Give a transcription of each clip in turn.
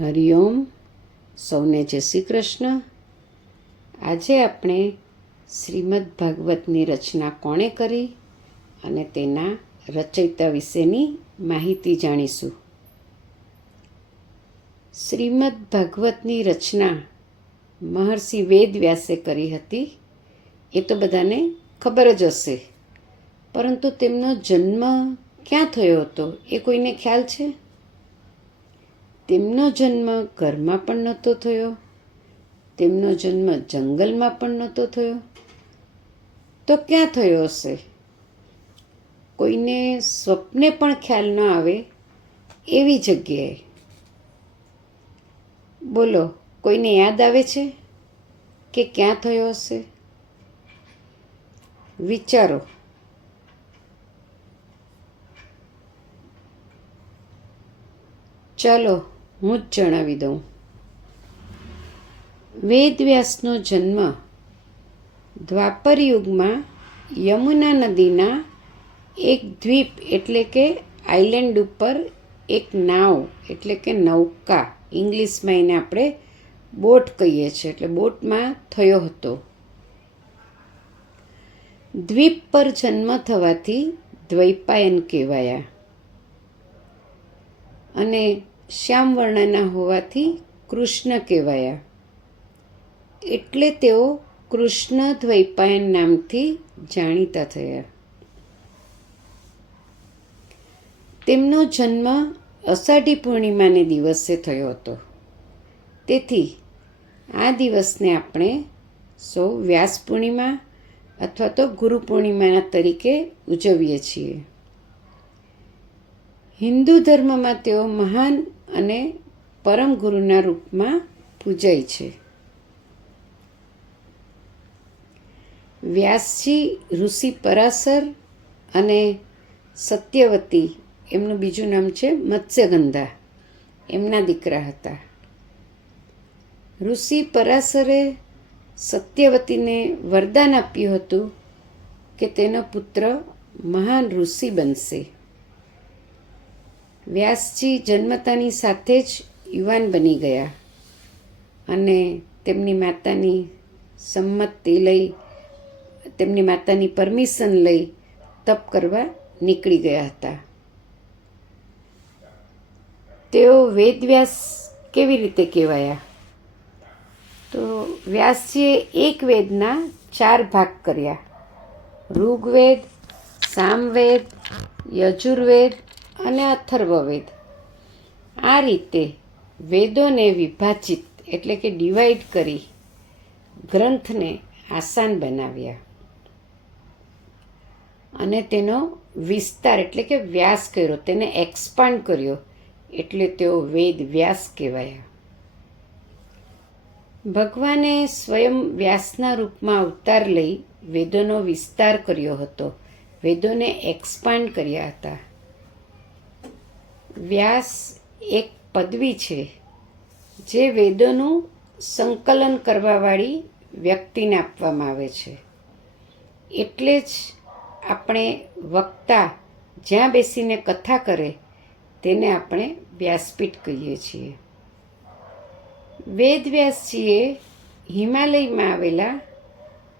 હરિઓમ. સૌને જય શ્રી કૃષ્ણ. આજે આપણે શ્રીમદ ભાગવતની રચના કોણે કરી અને તેના રચયિતા વિશેની માહિતી જાણીશું. શ્રીમદ ભાગવતની રચના મહર્ષિ વેદવ્યાસે કરી હતી એ તો બધાને ખબર જ હશે, પરંતુ તેમનો જન્મ ક્યાં થયો હતો એ કોઈને ખ્યાલ છે? તેમનો જન્મ ઘરમાં પણ નહોતો થયો, તેમનો જન્મ જંગલમાં પણ નહોતો થયો. તો ક્યાં થયો હશે? કોઈને સ્વપ્ને પણ ખ્યાલ ન આવે એવી જગ્યાએ. બોલો, કોઈને યાદ આવે છે કે ક્યાં થયો હશે? વિચારો. ચાલો હું જ જણાવી દઉં. વેદવ્યાસનો જન્મ દ્વાપર યુગમાં યમુના નદીના એક દ્વીપ એટલે કે આઇલેન્ડ ઉપર એક નાવ એટલે કે નૌકા, ઇંગ્લિશમાં એને આપણે બોટ કહીએ છીએ, એટલે બોટમાં થયો હતો. દ્વીપ પર જન્મ થવાથી દ્વૈપાયન કહેવાયા અને શ્યામ વર્ણના હોવાથી કૃષ્ણ કહેવાયા. એટલે તેઓ કૃષ્ણ દ્વૈપાયન નામથી જાણીતા થયા. તેમનો જન્મ અષાઢી પૂર્ણિમાને દિવસે થયો હતો. તેથી આ દિવસને આપણે સૌ વ્યાસ પૂર્ણિમા અથવા તો ગુરુ પૂર્ણિમાના તરીકે ઉજવીએ છીએ. હિન્દુ ધર્મમાં તેઓ મહાન અને પરમ ગુરુના રૂપમાં પૂજાય છે. વ્યાસજી ઋષિ પરાશર અને સત્યવતી, એમનું બીજું નામ છે મત્સ્યગંધા, એમના દીકરા હતા. ઋષિ પરાશરે સત્યવતીને વરદાન આપ્યું હતું કે તેનો પુત્ર મહાન ઋષિ બનશે. વ્યાસજી જન્મતાની સાથે જ યુવાન બની ગયા અને તેમની માતાની સંમતિ લઈ, તેમની માતાની પરમિશન લઈ તપ કરવા નીકળી ગયા હતા. તેઓ વેદવ્યાસ કેવી રીતે કહેવાયા? તો વ્યાસજીએ એક વેદના 4 ભાગ કર્યા: ઋગ્વેદ, સામવેદ, યજુર્વેદ અને અથર્વવેદ. આ રીતે વેદોને વિભાજિત એટલે કે ડિવાઈડ કરી ગ્રંથને આસાન બનાવ્યા અને તેનો વિસ્તાર એટલે કે વ્યાસ કર્યો, તેને એક્સપાન્ડ કર્યો, એટલે તેઓ વેદ વ્યાસ કહેવાયા. ભગવાને સ્વયં વ્યાસના રૂપમાં અવતાર લઈ વેદોનો વિસ્તાર કર્યો હતો, વેદોને એક્સપાન્ડ કર્યા હતા. વ્યાસ એક પદવી છે જે વેદોનું સંકલન કરવાવાળી વ્યક્તિને આપવામાં આવે છે. એટલે જ આપણે વક્તા જ્યાં બેસીને કથા કરે તેને આપણે વ્યાસપીઠ કહીએ છીએ. વેદવ્યાસજીએ હિમાલયમાં આવેલા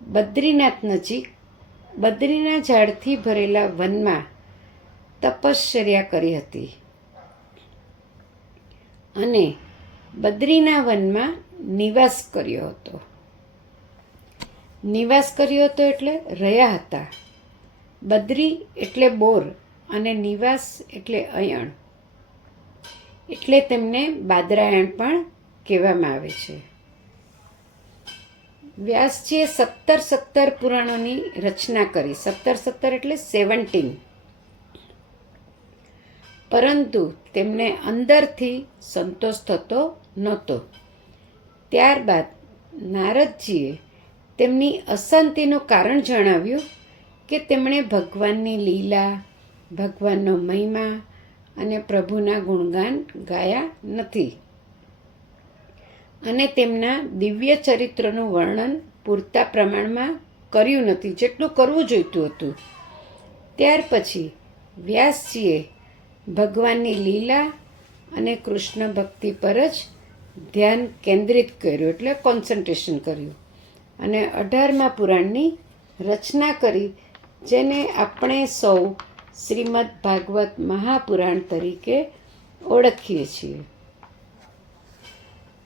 બદ્રીનાથ નજીક બદ્રીના ઝાડથી ભરેલા વનમાં તપશ્ચર્યા કરી હતી અને બદ્રીના વનમાં નિવાસ કર્યો હતો. નિવાસ કર્યો હતો એટલે રહ્યા હતા. બદ્રી એટલે બોર અને નિવાસ એટલે અયણ, એટલે તેમને બાદરાયણ પણ કહેવામાં આવે છે. વ્યાસજીએ 17 પુરાણોની રચના કરી. 17 એટલે 17. પરંતુ તેમને અંદરથી સંતોષ થતો નહોતો. ત્યારબાદ નારદજીએ તેમની અશાંતિનું કારણ જણાવ્યું કે તેમણે ભગવાનની લીલા, ભગવાનનો મહિમા અને પ્રભુના ગુણગાન ગાયા નથી અને તેમના દિવ્ય ચરિત્રનું વર્ણન પૂરતા પ્રમાણમાં કર્યું નથી, જેટલું કરવું જોઈતું હતું. ત્યાર પછી વ્યાસજીએ ભગવાનની લીલા અને કૃષ્ણ ભક્તિ પર જ ધ્યાન કેન્દ્રિત કર્યું, એટલે કોન્સન્ટ્રેશન કર્યું. અને 18મા પુરાણની રચના કરી, જેને આપણે સૌ શ્રીમદ ભાગવત મહાપુરાણ તરીકે ઓળખીએ છીએ.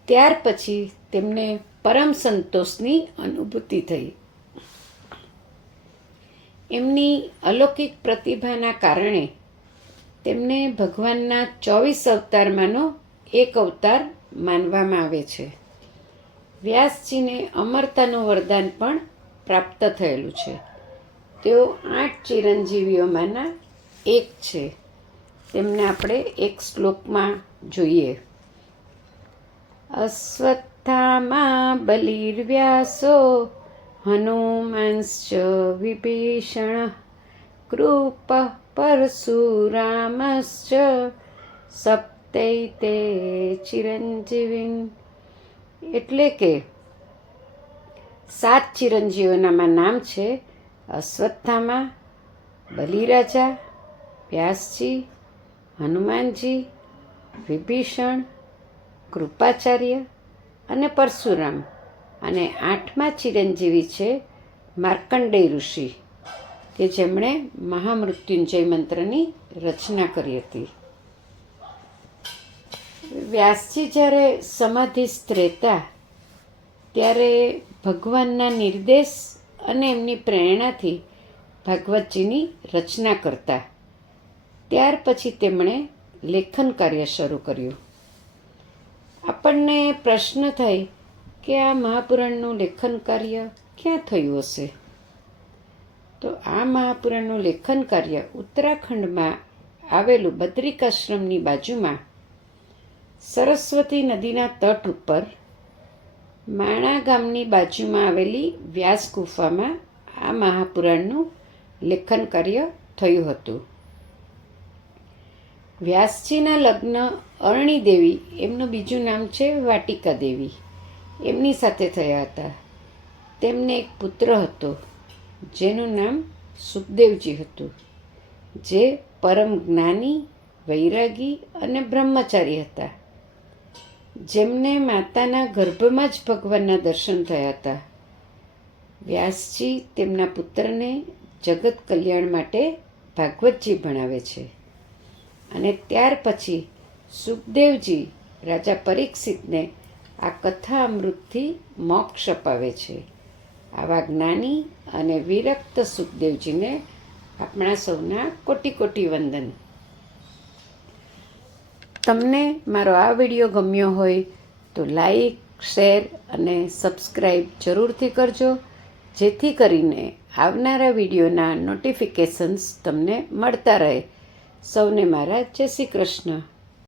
ત્યાર પછી તેમને પરમ સંતોષની અનુભૂતિ થઈ. એમની અલૌકિક પ્રતિભાના કારણે તેમને ભગવાનના 24 અવતારમાંનો એક અવતાર માનવામાં આવે છે. વ્યાસજીને અમરતાનું વરદાન પણ પ્રાપ્ત થયેલું છે. તેઓ 8 ચિરંજીવીઓમાંના એક છે. તેમને આપણે એક શ્લોકમાં જોઈએ. અશ્વત્થામા બલિર્વ્યાસો હનુમાંશ્ચ વિભીષણ કૃપ પરશુરામશ્ચ સપ્તૈતે ચિરંજીવીન. એટલે કે 7 ચિરંજીવીઓનામાં નામ છે અશ્વત્થામા, બલિરાજા, વ્યાસજી, હનુમાનજી, વિભીષણ, કૃપાચાર્ય અને પરશુરામ. અને 8મા ચિરંજીવી છે માર્કંડેય ઋષિ, કે જેમણે મહામૃત્યુંજય મંત્રની રચના કરી હતી. વ્યાસજી જ્યારે સમાધિસ્થ રહેતા ત્યારે ભગવાનના નિર્દેશ અને એમની પ્રેરણાથી ભાગવતજીની રચના કરતા. ત્યાર પછી તેમણે લેખન કાર્ય શરૂ કર્યું. આપણને પ્રશ્ન થાય કે આ મહાપુરાણનું લેખન કાર્ય ક્યાં થયું હશે? તો આ મહાપુરાણનું લેખન કાર્ય ઉત્તરાખંડમાં આવેલું બદ્રિકાશ્રમની બાજુમાં સરસ્વતી નદીના તટ ઉપર માણા ગામની બાજુમાં આવેલી વ્યાસ ગુફામાં આ મહાપુરાણનું લેખન કાર્ય થયું હતું. વ્યાસજીના લગ્ન અરણી દેવી, એમનું બીજું નામ છે વાટિકા દેવી, એમની સાથે થયા હતા. તેમને એક પુત્ર હતો જેનું નામ સુખદેવજી હતું, જે પરમ જ્ઞાની, વૈરાગી અને બ્રહ્મચારી હતા, જેમને માતાના ગર્ભમાં જ ભગવાનના દર્શન થયા હતા. વ્યાસજી તેમના પુત્રને જગત કલ્યાણ માટે ભાગવતજી ભણાવે છે. અને ત્યાર પછી સુખદેવજી રાજા પરીક્ષિતને આ કથા અમૃતથી મોક્ષ અપાવે છે. આવા જ્ઞાની અને વિરક્ત સુખદેવજીને આપણા સૌના કોટી કોટી વંદન. તમને મારો આ વિડીયો ગમ્યો હોય તો લાઈક, શેર અને સબસ્ક્રાઈબ જરૂરથી કરજો, જેથી કરીને આવનારા વિડીયોના નોટિફિકેશન્સ તમને મળતા રહે. સૌને મારા જય શ્રી કૃષ્ણ.